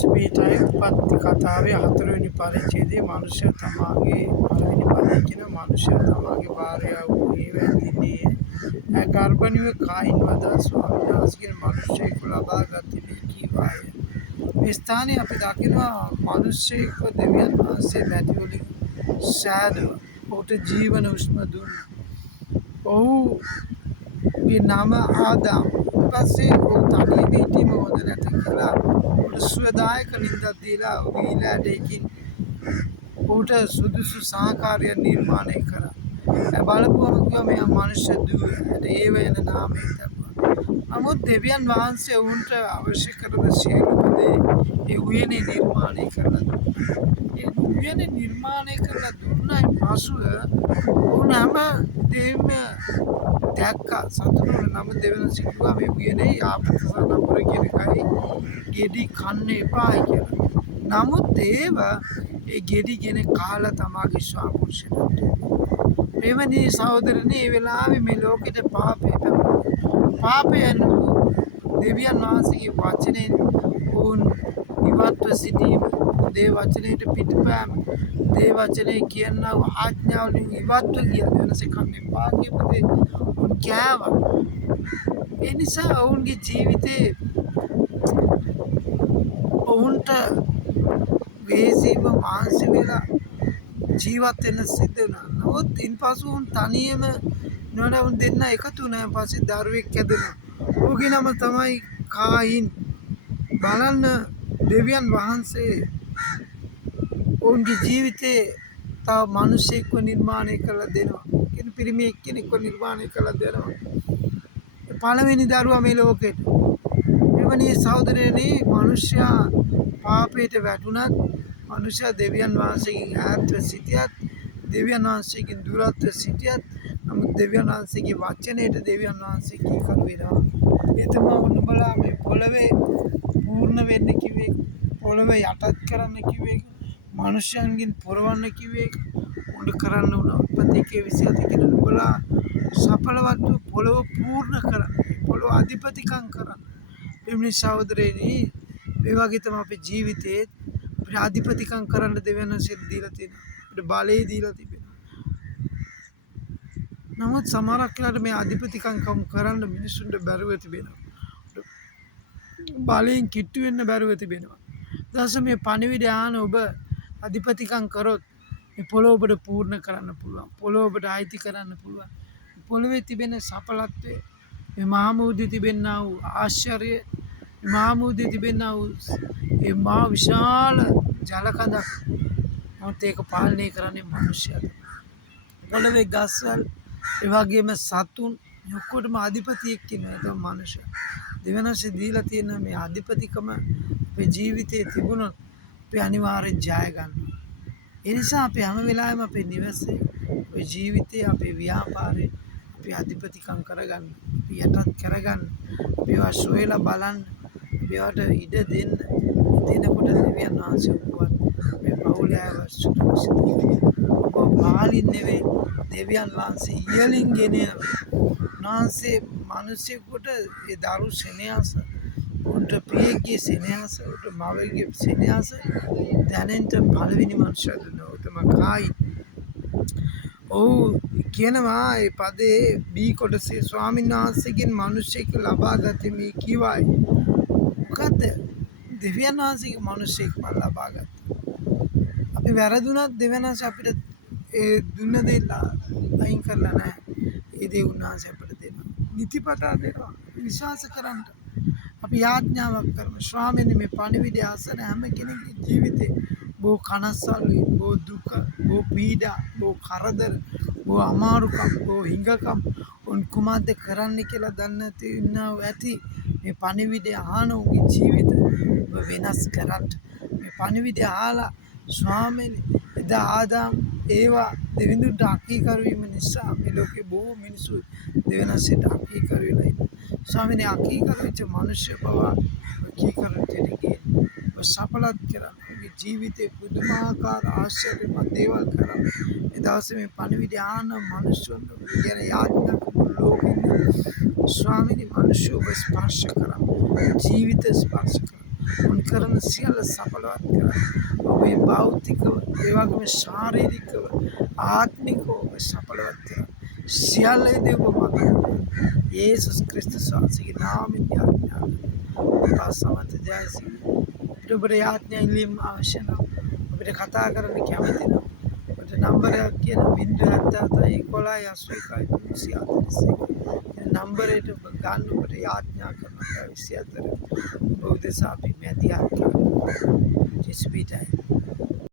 व्यासपीठाय උපත් කතාවේ 4 වෙනි පරිච්ඡේදයේ මනුෂ්‍ය තමාගේ 5 වෙනි පදයේ කියන මනුෂ්‍ය තමාගේ භාර්යාව වූයේ වැඳින්නේ ගර්භණීය කායින් වදා ස්වාමීන් වහන්සේගේ මනුෂ්‍යයෙකු ලබාගත්තේ මේ කීවාය. මේ ස්ථානයේ අපි දකිනවා මනුෂ්‍යයෙකු දෙවියන් වහන්සේ නැති වලින් සෑදුව ඔහුට ජීවන උෂ්ම දුන්නා. ඔහුගේ නම ආදාම්. පස්සේ ඔහු තනියම හිටීම හොඳ නැති කියලා ඔහුට සුවදායක නින්දක් දීලා ඔහුගේ ඊළාටයකින් ඔහුට සුදුසු සහකාරය නිර්මාණය කරා. බලපුවම කිව්වා මෙයා මනුෂ්‍ය දුව. ඒ වෙන නාමයෙන් දැම්මා. නමුත් දෙවියන් වහන්සේ ඔවුන්ට අවශ්‍ය කරන සියලුම දේ ඒ උයනේ නිර්මාණය කරලා දුන්නා. ඒ උයනේ නිර්මාණය කරලා දුන්නායින් පසුව ඔවුන් හැම දෙයක්ම දැක්කා. සතුටුන නම දෙවන සිටුවා මේ උයනේ ආපත නපුර කියන එකයි ගෙඩි කන්න එපායි කියලා. නමුත් ඒ ගෙඩිගෙන කාලා තමාගේ ස්වාමෝෂණයට. මෙවැනි සහෝදරනේ ඒ වෙලාවේ මේ ලෝකෙට පාපයන් දෙවියන් වහන්සේගේ වචනයෙන් වුන් ඉවත්ව සිටීම, දේ වචනයට පිටපෑම, දේ වචනේ කියනා ආඥාවලින් ඉවත්ව ගිය වෙනසේ කන්නේ පාකෙපදේ උන් කෑවා. ඒ නිසා ඔවුන්ගේ ජීවිතේ ඔවුන්ට වේසීම මාංශ වෙලා ජීවත් වෙන්න සිද්ධ වුණා. නමුත් ඉන්පසු උන් තනියම නෝනවුන් දෙන්න එකතු වුණා. පස්සේ දරුවෙක් හැදුණා. ඔහුගේ නම තමයි කායින්. බලන්න දෙවියන් වහන්සේ ඔවුන්ගේ ජීවිතේ තව මිනිසෙක්ව නිර්මාණය කරලා දෙනවා. කියන පිරිමි එක්කෙනෙක්ව නිර්මාණය කරලා දෙනවා. පළවෙනි දරුවා මේ ලෝකෙට. එවැනි සහෝදරයනි මනුෂ්‍යයා පාපයට වැටුණත් මනුෂ්‍යයා දෙවියන් වහන්සේගෙන් ඈත්ව සිටියත් දෙවියන් වහන්සේගෙන් දුරත්ව සිටියත් නමුත් දෙවියන් වහන්සේගේ වචනයට දෙවියන් වහන්සේ කීකරු වෙනවා. ඒ තමයි උන්වලා මේ පොළවේ පූර්ණ වෙන්න කිව්වේ. පොළවේ යටත් කරන්න කිව්වේ. මනුෂ්‍යයන්ගෙන් පුරවන්න කිව්වේ. උන්ට කරන්න උන උපතිකේ 27 කියන උඹලා සඵලවත්ව පොළව පූර්ණ කරන්න. පොළව අධිපතිකම් කරන්න. එම්නි සහෝදරයනි මේ වගේ තමයි අපේ ජීවිතේ අපිට අධිපතිකම් කරන්න දෙවියන් වහන්සේ දීලා තියෙනවා. අපිට බලය දීලා තිබෙනවා. නමුත් සමහරක් වෙලාවට මේ අධිපතිකම් කරන්න මිනිසුන්ට බැරුව තිබෙනවා. බලයෙන් කිට්ටු වෙන්න බැරුව තිබෙනවා. ඊට මේ පණිවිඩය ආන ඔබ අධිපතිකම් කරොත් මේ පොළොව ඔබට පූර්ණ කරන්න පුළුවන්. පොළොව ඔබට අයිති කරන්න පුළුවන්. පොළොවේ තිබෙන සඵලත්වය, මේ මහමුදේ තිබෙනා වූ ආශ්චර්ය, මේ මහමුදේ තිබෙනා වූ ඒ මහා විශාල ජලකඳක් මොහොත ඒක පාලනය කරන්නේ මිනිසයා. පොළොවේ ගස්වල ඒ වගේම සතුන් ඔක්කොටම අධිපතියෙක් කෙනෙක් තමයි මිනිසයා. දෙවනසේ දීලා තියෙන මේ අධිපතිකම අපේ ජීවිතයේ තිබුණොත් අපි අනිවාර්යෙන් ජය ගන්නවා. ඒ නිසා අපි හැම වෙලාවෙම අපේ නිවසේ, අපේ ජීවිතයේ, අපේ ව්‍යාපාරේ අපි අධිපතිකම් කරගන්න, අපි යටත් කරගන්න, අපි ඒවා සොයලා බලන්න, අපි ඒවට ඉඩ දෙන්න. දෙනකොට දෙවියන් වහන්සේ ඔබවත් මේ පවුලේ අයව සුරක්ෂිත කරනවා. ඔබ පාලින් නෙවෙයි දෙවියන් වහන්සේ ඉහළින් ගෙනියන වහන්සේ මිනිසෙකුට ඒ දරු සෙනෙහස, උන්ට පියෙක්ගේ සෙනෙහස, උන්ට මවගේ සෙනෙහස දැනෙන්න පළවෙනි මනුෂ්‍යයා දුන්නා. උතම කායි. ඔව් කියනවා ඒ පදේ බී කොටසේ ස්වාමීන් වහන්සේගෙන් මිනිසෙක් ලබාගත්තේ මේ කිව්වයි. මොකද්ද? දෙවියන් වහන්සේගේ මිනිසෙක් ලබාගත්තා. අපි වැරදුනත් දෙවියන් වහන්සේ අපිට ඒ දුන්න දේ අයින් කරලා නැහැ. ඒ දේ උන්වහන්සේ අපිට දෙනවා. නිතිපතා දෙනවා. විශ්වාස කරන්න. අපි යාඥාවක් කරමු. ස්වාමීනි මේ පණිවිඩය අසන හැම කෙනෙකුගේ ජීවිතේ බොහෝ කනස්සල්ලි, බොහෝ දුක, බොහෝ පීඩා, බොහෝ කරදර, බොහෝ අමාරුකම්, බොහෝ හිඟකම් උන් කුමක්ද කරන්න කියලා දන්නේ නැති ඉන්නව ඇති. මේ පණිවිඩය අහන උගේ ජීවිත ඔබ වෙනස් කරන්න. මේ පණිවිඩය අහලා ස්වාමීනි එදා ආදාම් ඒවා දෙවිඳුන්ට අකීකරු වීම නිසා මේ ලෝකේ බොහෝ මිනිස්සු දෙවියන්සේට අකීකරු වෙලා ඉන්නවා. ස්වාමීනි අකීකරු වෙච්ච මිනිස්සු බව අකීකරු දෙන්නේ ඔබ සඵලත් කරන්න. ඔබේ ජීවිතේ පුදුමාකාර ආශ්චර්යමත් දේවල් කරන්න. ඒ දවසේ මේ පණිවිඩය ආන මිනිස්සුන් ගැන යාඥා කරන ලෝකෙ ස්වාමීනි මිනිස්සු ඔබ ස්පර්ශ කරන්න. ජීවිත ස්පර්ශ කරන්න. උන් කරන සියල්ල සඵලවත් කරන්න. ඔබේ භෞතිකව ඒ වගේම ශාරීරිකව ආත්මිකව ඔබ සඵලවත් කරන්න. සියල්ලේදී ඔබ මඟ යේසුස් ක්‍රිස්තුස් වහන්සේගේ නාමයෙන් යාඥා කරනවා. සමත ජයසිංහ ඔබට යාඥා ඉල්ලීම් අවශ්‍ය නම් අපිට කතා කරන්න කැමති නම් ඔබට නම්බරයක් කියන 077 නම්බරයට ඔබ ගන්න ඔබට යාඥා කරනවා 24 ඔබ උදෙසා අපි මැදිහත් කරනවා. ජෙසුස් පිටයි